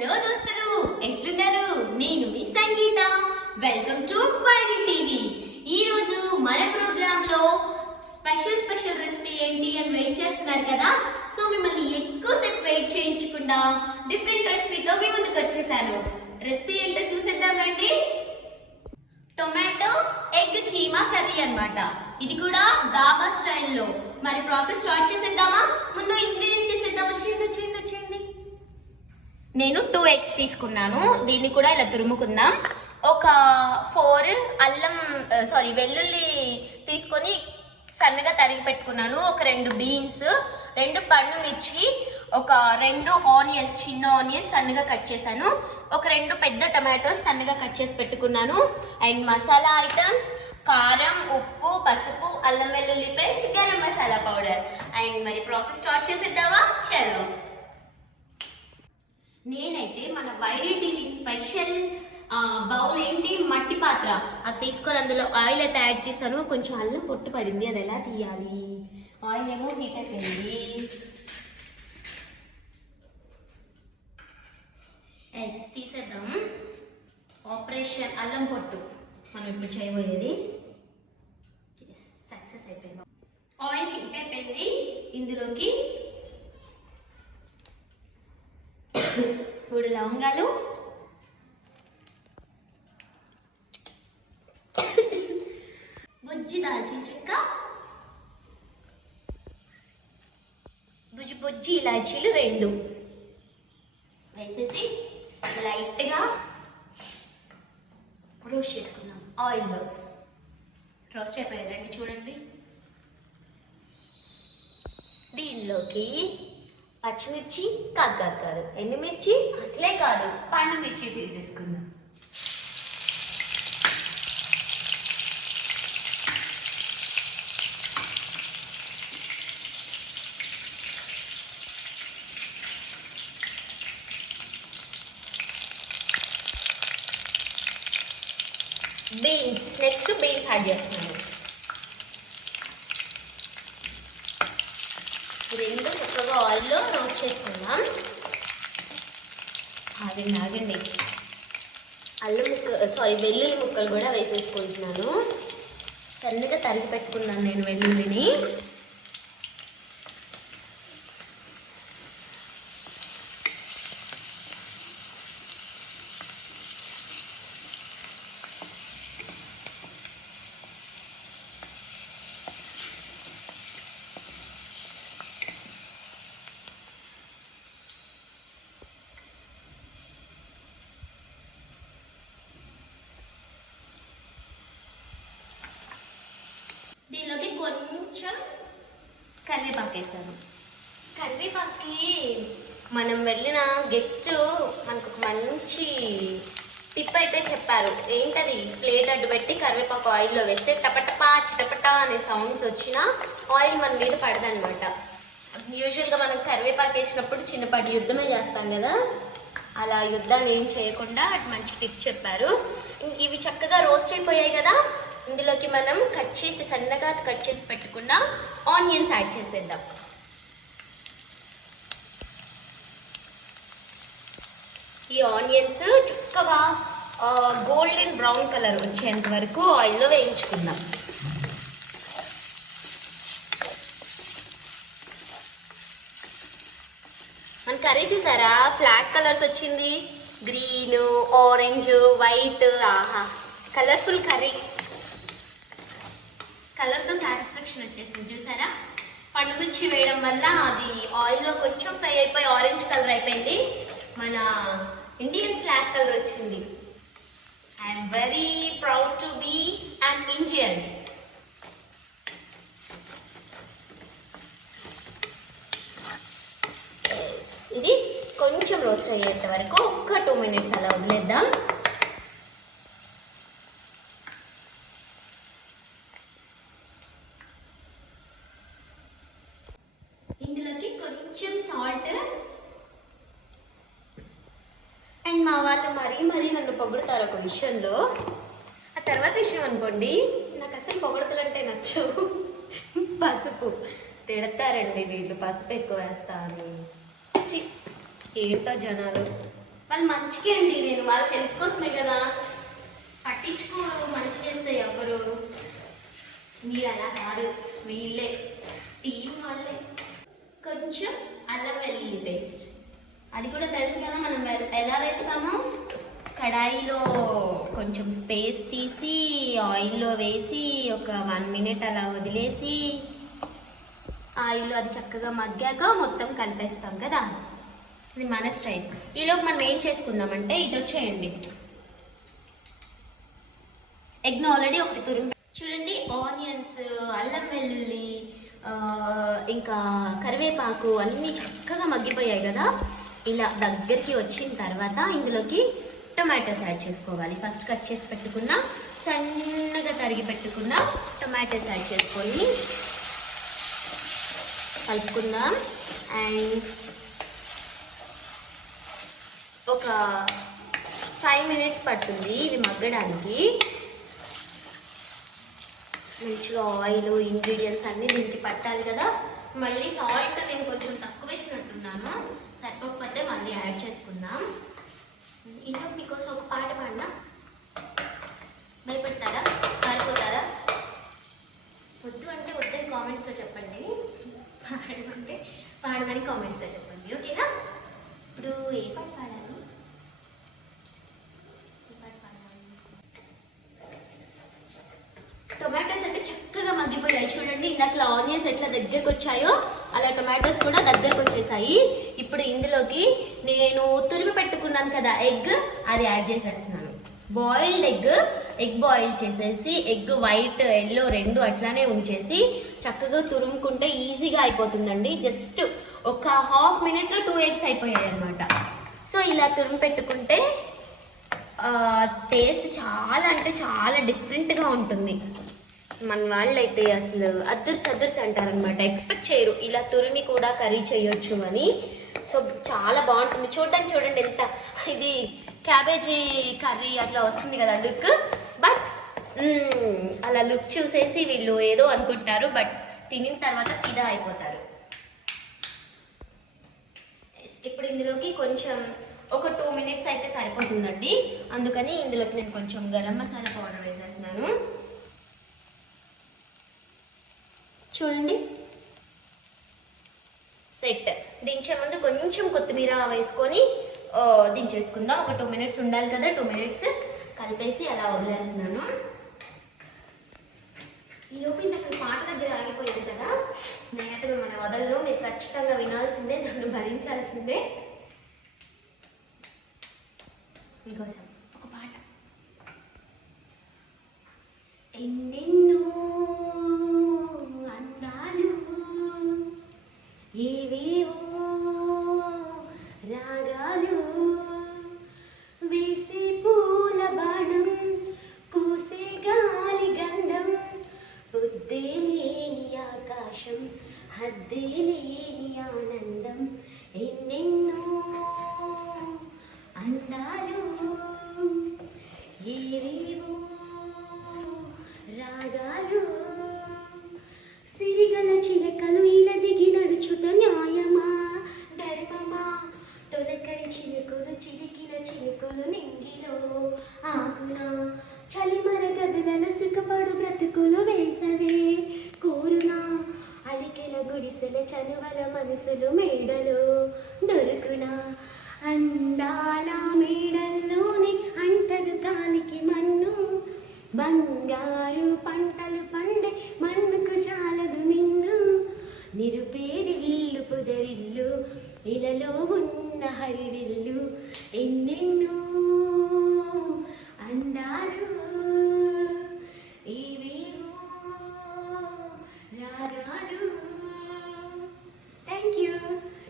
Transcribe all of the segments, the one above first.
Hello దోస్తులు ఎట్లున్నారు? నేను మీ సంగీత. వెల్కమ్ టు వైరి టీవీ ఈ రోజు మన ప్రోగ్రామ్లో స్పెషల్ స్పెషల్ రెసిపీ ఏంటి అని వెయిట్ చేస్తున్నారు కదా? సో మిమ్మల్ని ఎక్కువసేపు వెయిట్ చేయించకుండా డిఫరెంట్ రెసిపీతో మీ ముందుకు వచ్చేసాను. రెసిపీ ఏంటో చూసేద్దాం రండి. టొమాటో ఎగ్ కీమా కర్రీ అన్నమాట. ఇది కూడా డాబా స్టైల్లో మరి ప్రాసెస్ స్టార్ట్ చేసేద్దామా? ముందు ఇంగ్రీడియంట్ చేసేద్దాం వచ్చేయండి వచ్చేయండి వచ్చేయండి నేను టూ ఎగ్స్ తీసుకున్నాను. దీన్ని కూడా ఇలా తురుముకుందాం. ఒక ఫోర్ అల్లం సారీ వెల్లుల్లి తీసుకొని సన్నగా తరిగి పెట్టుకున్నాను. ఒక రెండు బీన్స్ రెండు పండు మిర్చి ఒక రెండు ఆనియన్స్ చిన్న ఆనియన్స్ సన్నగా కట్ చేశాను. ఒక రెండు పెద్ద టమాటోస్ సన్నగా కట్ చేసి పెట్టుకున్నాను. అండ్ మసాలా ఐటమ్స్ కారం ఉప్పు పసుపు అల్లం వెల్లుల్లి paste garam masala powder. And మరి ప్రాసెస్ స్టార్ట్ చేసేద్దామా? చలో. నేనైతే మన వైడి టీవీ స్పెషల్ బౌల్ ఏంటి? మట్టి పాత్ర. అది తీసుకొని అందులో ఆయిల్ అయితే యాడ్ చేశాను. కొంచెం అల్లం పొట్టు పడింది. అది ఎలా తీయాలి? ఆయిల్ ఏమో హీట్ అయిపోయింది. ఎస్ తీసేద్దాం. ఆపరేషన్ అల్లం పొట్టు. మనం ఇప్పుడు చేయబోయేది. సక్సెస్ అయిపోయింది. ఆయిల్ హీట్ అయిపోయింది. ఇందులోకి లవంగాలు. బుజ్జి దాల్చిన చెక్క. బుజ్జి బుజ్జి ఇలాచీలు రెండు. వేసేసి లైట్గా రోస్ట్ చేసుకుందాం. ఆయిల్లో. రోస్ట్ అయిపోయాయి రండి చూడండి. దీనిలోకి పచ్చిమిర్చి కాదు కాదు కాదు. ఎండుమిర్చి అసలే కాదు. పండు మిర్చి తీసేసుకుందాం. బీన్స్ నెక్స్ట్ బీన్స్ యాడ్ చేస్తున్నాను రెండు చక్కగా ఆయిల్లో రోస్ట్ చేసుకుందాం. ఆగండి ఆగండి. అల్లం ముక్క సారీ వెల్లుల్లి ముక్కలు కూడా వేసేసుకుంటున్నాను. సన్నగా తరిగి పెట్టుకున్నాను నేను వెల్లుల్లిని దీనిలోకి కొంచెం కరివేపాకు కరివేపాకి మనం వెళ్ళిన గెస్ట్ మనకు ఒక మంచి టిప్ అయితే చెప్పారు. ఏంటది? ప్లేట్ అడ్డు పెట్టి కరివేపాకు ఆయిల్లో వేస్తే టపటపా చిటపటా అనే సౌండ్స్ వచ్చినా ఆయిల్ మన మీద పడదనమాట యూజువల్గా మనం కరివేపాకు వేసినప్పుడు చిన్నపాటి యుద్ధమే చేస్తాం కదా? అలా యుద్ధాన్ని ఏం చేయకుండా అటు మంచి టిప్ చెప్పారు. ఇవి చక్కగా రోస్ట్ అయిపోయాయి కదా? ఇందులోకి మనం కట్ చేసి సన్నగా కట్ చేసి పెట్టుకున్న ఆనియన్స్ యాడ్ చేసేద్దాం. ఈ ఆనియన్స్ చక్కగా గోల్డెన్ బ్రౌన్ కలర్ వచ్చేంత వరకు ఆయిల్లో వేయించుకుందాం. మన కర్రీ చూసారా? ఫ్లాక్ కలర్స్ వచ్చింది. గ్రీన్ ఆరెంజ్ వైట్ ఆహా. Colourful curry. కలర్తో సాటిస్ఫాక్షన్ వచ్చేసింది చూసారా? పండుమిర్చి వేయడం వల్ల అది ఆయిల్లో కొంచెం ఫ్రై అయిపోయి ఆరెంజ్ కలర్ అయిపోయింది. మన ఇండియన్ ఫ్లాగ్ కలర్ వచ్చింది. I'm very proud to be an Indian ఇది కొంచెం రోస్ట్ అయ్యేంత వరకు ఒక్క టూ మినిట్స్ అలా వదిలేద్దాం ఇందులోకి కొంచెం సాల్ట్ అండ్ మా వాళ్ళు మరీ మరీ నన్ను పొగుడుతారు ఒక విషయంలో. ఆ తర్వాత విషయం అనుకోండి. నాకు అసలు పొగడతలు అంటే నచ్చవు. పసుపు. తిడతారండి వీళ్ళు. పసుపు ఎక్కువ వేస్తా అని. ఏంటో జనాలు. వాళ్ళు మంచికే అండి. నేను వాళ్ళ హెల్త్ కోసమే కదా. పట్టించుకోరు. మంచి చేస్తే ఎవరు మీరు అలా కాదు. వీళ్ళే. టీం వాళ్ళే. కొంచెం అల్లం వెల్లుల్లి పేస్ట్. అది కూడా తెలుసు కదా మనం ఎలా వేస్తామో? కడాయిలో కొంచెం స్పేస్ తీసి ఆయిల్లో వేసి ఒక వన్ మినిట్ అలా వదిలేసి ఆయిల్ అది చక్కగా మగ్గాక మొత్తం కలిపేస్తాం కదా? ఇది మన స్టైల్ ఈలోపు మనం ఏం చేసుకుందామంటే ఇది వచ్చేయండి ఎగ్ను ఆల్రెడీ ఒకటి తురుము చూడండి ఆనియన్స్ అల్లం వెల్లుల్లి ఇంకా కరివేపాకు అన్నీ చక్కగా మగ్గిపోయాయి కదా? ఇలా దగ్గరికి వచ్చిన తర్వాత ఇందులోకి టొమాటోస్ యాడ్ చేసుకోవాలి. ఫస్ట్ కట్ చేసి పెట్టుకున్న సన్నగా తరిగి పెట్టుకున్న టొమాటోస్ యాడ్ చేసుకొని కలుపుకుందాం. అండ్ ఒక ఫైవ్ మినిట్స్ పడుతుంది ఇవి మగ్గడానికి. మంచిగా ఆయిల్ ఇంగ్రీడియంట్స్ అన్నీ దీనికి పట్టాలి కదా. మళ్ళీ సాల్ట్ నేను కొంచెం తక్కువ వేసినట్టున్నాను. సరిపోకపోతే మళ్ళీ యాడ్ చేసుకుందాం. ఇంట్లో మీకోసం ఒక పాట పాడినా? భయపడతారా? పారిపోతారా? వద్దు అంటే వద్దని కామెంట్స్లో చెప్పండి. పాడమంటే పాడమని కామెంట్స్లో చెప్పండి ఓకేనా? ఇప్పుడు ఏ పాట పాడాలి? టొమాటోస్ అంటే చక్కగా మగ్గిపోయాయి. చూడండి ఇందాక ఆనియన్స్ ఎట్లా దగ్గరకు వచ్చాయో అలా టొమాటోస్ కూడా దగ్గరకు వచ్చేసాయి ఇప్పుడు ఇందులోకి నేను తురిమి పెట్టుకున్నాను కదా ఎగ్ అది యాడ్ చేసేస్తున్నాను. బాయిల్డ్ ఎగ్ ఎగ్ బాయిల్ చేసేసి ఎగ్ వైట్ ఎల్లో రెండు అట్లానే ఉంచేసి చక్కగా తురుముకుంటే ఈజీగా అయిపోతుందండి. జస్ట్ ఒక హాఫ్ మినిట్లో టూ ఎగ్స్ అయిపోయాయి అనమాట సో ఇలా తురుము పెట్టుకుంటే టేస్ట్ చాలా అంటే చాలా డిఫరెంట్గా ఉంటుంది. మన వాళ్ళైతే అసలు అద్దర్స్ అద్దర్స్ అంటారనమాట ఎక్స్పెక్ట్ చేయరు. ఇలా తురిమి కూడా కర్రీ చేయొచ్చు అని. సో చాలా బాగుంటుంది. చూడడానికి చూడండి ఎంత ఇది క్యాబేజీ కర్రీ అట్లా వస్తుంది కదా లుక్. బట్ అలా లుక్ చూసేసి వీళ్ళు ఏదో అనుకుంటారు. బట్ తినిన తర్వాత ఫిదా అయిపోతారు. ఇప్పుడు ఇందులోకి కొంచెం ఒక టూ మినిట్స్ అయితే సరిపోతుందండి. అందుకని ఇందులోకి నేను కొంచెం గరం మసాలా పౌడర్ వేసేస్తున్నాను. చూడండి. సెట్ దించే ముందు కొంచెం కొత్తిమీర వేసుకొని దించేసుకుందాం. ఒక టూ మినిట్స్ ఉండాలి కదా టూ మినిట్స్ కలిపేసి అలా వదిలేస్తున్నాను. ఈ లోపు అక్కడ పాట దగ్గర ఆగిపోయింది కదా? నేనైతే మిమ్మల్ని వదలను. మీరు ఖచ్చితంగా వినాల్సిందే నన్ను భరించాల్సిందే. మీకోసం ఒక పాట. ఎన్నెన్ని Divi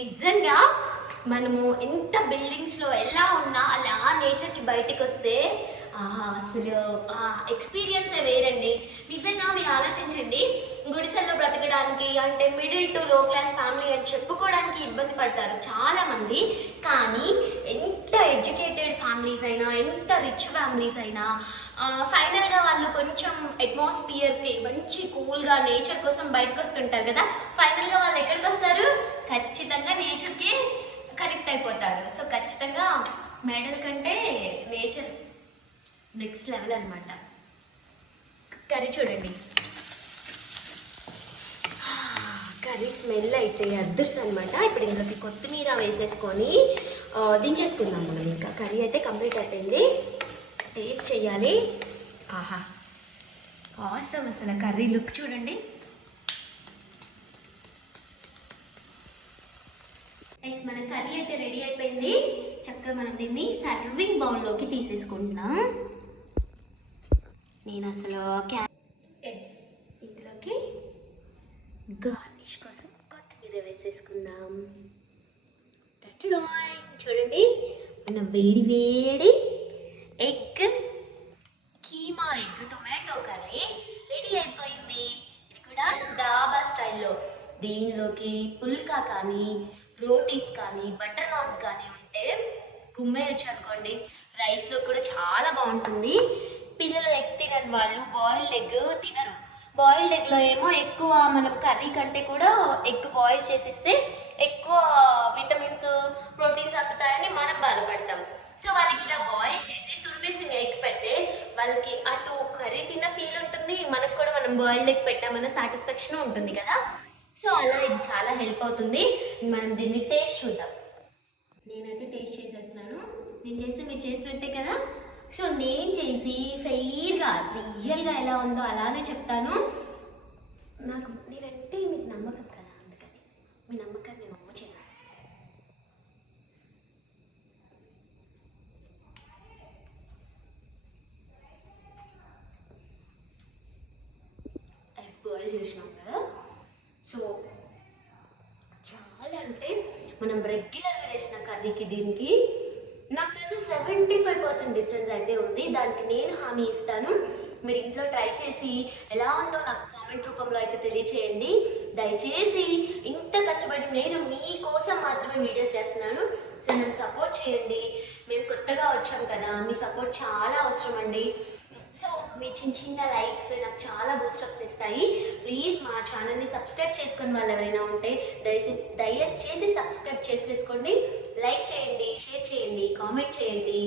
నిజంగా మనము ఎంత బిల్డింగ్స్లో ఎలా ఉన్నా అలా నేచర్కి బయటికి వస్తే ఆహా, అసలు ఆ ఎక్స్పీరియన్సే వేరండి. నిజంగా మీరు ఆలోచించండి. గుడిసెల్లో బ్రతకడానికి అంటే middle to low class family అని చెప్పుకోవడానికి ఇబ్బంది పడతారు చాలా మంది కానీ ఎంత ఎడ్యుకేటెడ్ ఫ్యామిలీస్ అయినా ఎంత రిచ్ ఫ్యామిలీస్ అయినా ఫైనల్గా వాళ్ళు కొంచెం అట్మాస్ఫియర్కి మంచి కూల్గా నేచర్ కోసం బయటకు వస్తుంటారు కదా ఫైనల్గా వాళ్ళు ఎక్కడికి వస్తారు ఖచ్చితంగా నేచర్కి కనెక్ట్ అయిపోతారు. సో ఖచ్చితంగా మెడల్ కంటే నేచర్ నెక్స్ట్ లెవెల్ అనమాట కర్రీ చూడండి. కర్రీ స్మెల్ అయితే అద్దర్స్ అనమాట ఇప్పుడు ఇంకొక కొత్తిమీర వేసేసుకొని దించేసుకుందాం మనం ఇంకా. కర్రీ అయితే కంప్లీట్ అయిపోయింది. టేస్ట్ చేయాలి. ఆహా. ఆసం అసలు కర్రీ లుక్ చూడండి. ఎస్ మన కర్రీ అయితే రెడీ అయిపోయింది. చక్కగా మనం దీన్ని సర్వింగ్ బౌల్లోకి తీసేసుకుంటున్నాం. నేను అసలు క్యా ఎస్ ఇందులోకి గార్నిష్ కోసం కొత్తిమీర వేసేసుకుందాం టటడాయ్. చూడండి. మన వేడి వేడి egg keema egg tomato curry ready అయిపోయింది. ఇది కూడా డాబా స్టైల్లో. దీనిలోకి? పుల్కా కానీ రోటీస్ కానీ బటర్ నాన్స్ కానీ ఉంటే గుమ్మేయచ్చు అనుకోండి. రైస్లో కూడా చాలా బాగుంటుంది. పిల్లలు ఎగ్ తినని వాళ్ళు బాయిల్డ్ ఎగ్ తినరు. బాయిల్డ్ ఎగ్లో ఏమో ఎక్కువ మనం కర్రీ కంటే కూడా ఎగ్ బాయిల్ చేసిస్తే ఎక్కువ విటమిన్స్ ప్రోటీన్స్ అందుతాయని మనం బాధపడతాం. సో వాళ్ళకి ఇలా బాయిల్ చేసి తురిమేసి ఎగ్ పెడితే వాళ్ళకి అటు కర్రీ తిన్న ఫీల్ ఉంటుంది మనకు కూడా మనం బాయిల్డ్ ఎగ్ పెట్టామన్న సాటిస్ఫాక్షన్ ఉంటుంది కదా. సో అలా ఇది చాలా హెల్ప్ అవుతుంది. మనం దీన్ని టేస్ట్ చూద్దాం. నేనైతే టేస్ట్ చేసేస్తున్నాను. నేను చేస్తే మీరు చేసినట్టే కదా. సో నేను చేసి ఫెయిర్గా రియల్గా ఎలా ఉందో అలానే చెప్తాను. నాకు నేనంటే మీకు నమ్మకం కదా అందుకని మీ నమ్మకాన్ని నేను అమ్మ చేయాలి. బాయిల్ చేసినాం కదా. సో చాలా అంటే మనం రెగ్యులర్గా చేసిన కర్రీకి దీనికి సెవెంటీ ఫైవ్ పర్సెంట్ డిఫరెన్స్ అయితే ఉంది. దానికి నేను హామీ ఇస్తాను. మీరు ఇంట్లో ట్రై చేసి ఎలా ఉందో నాకు కామెంట్ రూపంలో అయితే తెలియచేయండి. దయచేసి ఇంత కష్టపడి నేను మీకోసం మాత్రమే వీడియో చేస్తున్నాను. సో నన్ను సపోర్ట్ చేయండి. మేము కొత్తగా వచ్చాం కదా మీ సపోర్ట్ చాలా అవసరం అండి సో మీ చిన్న చిన్న లైక్స్ నాకు చాలా బూస్టప్స్ ఇస్తాయి. ప్లీజ్ మా ఛానల్ని సబ్స్క్రైబ్ చేసుకుని వాళ్ళు ఎవరైనా ఉంటే దయచేసి దయచేసి సబ్స్క్రైబ్ చేసేసుకోండి లైక్ చేయండి షేర్ చేయండి కామెంట్ చేయండి.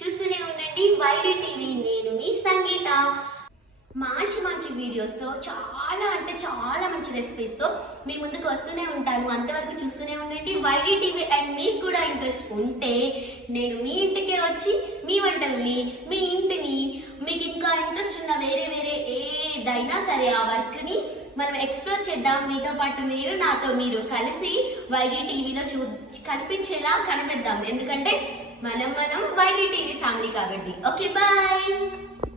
చూస్తూనే ఉండండి. వైడి టీవీ నేను మీ సంగీత. మంచి మంచి వీడియోస్తో చాలా చాలా అంటే చాలా మంచి రెసిపీస్తో మీ ముందుకు వస్తూనే ఉంటాను. అంతవరకు చూస్తూనే ఉండండి. వైడి టీవీ అండ్ మీకు కూడా ఇంట్రెస్ట్ ఉంటే నేను మీ ఇంటికే వచ్చి మీ వంటల్ని మీ ఇంటిని మీకు ఇంకా ఇంట్రెస్ట్ ఉన్న వేరే వేరే ఏదైనా సరే ఆ వర్క్ని మనం ఎక్స్ప్లోర్ చేద్దాం. మీతో పాటు మీరు నాతో మీరు కలిసి వైడి టీవీలో చూ కనిపించేలా కనిపిద్దాం. ఎందుకంటే మనం మనం వైడి టీవీ ఫ్యామిలీ కాబట్టి. Okay bye.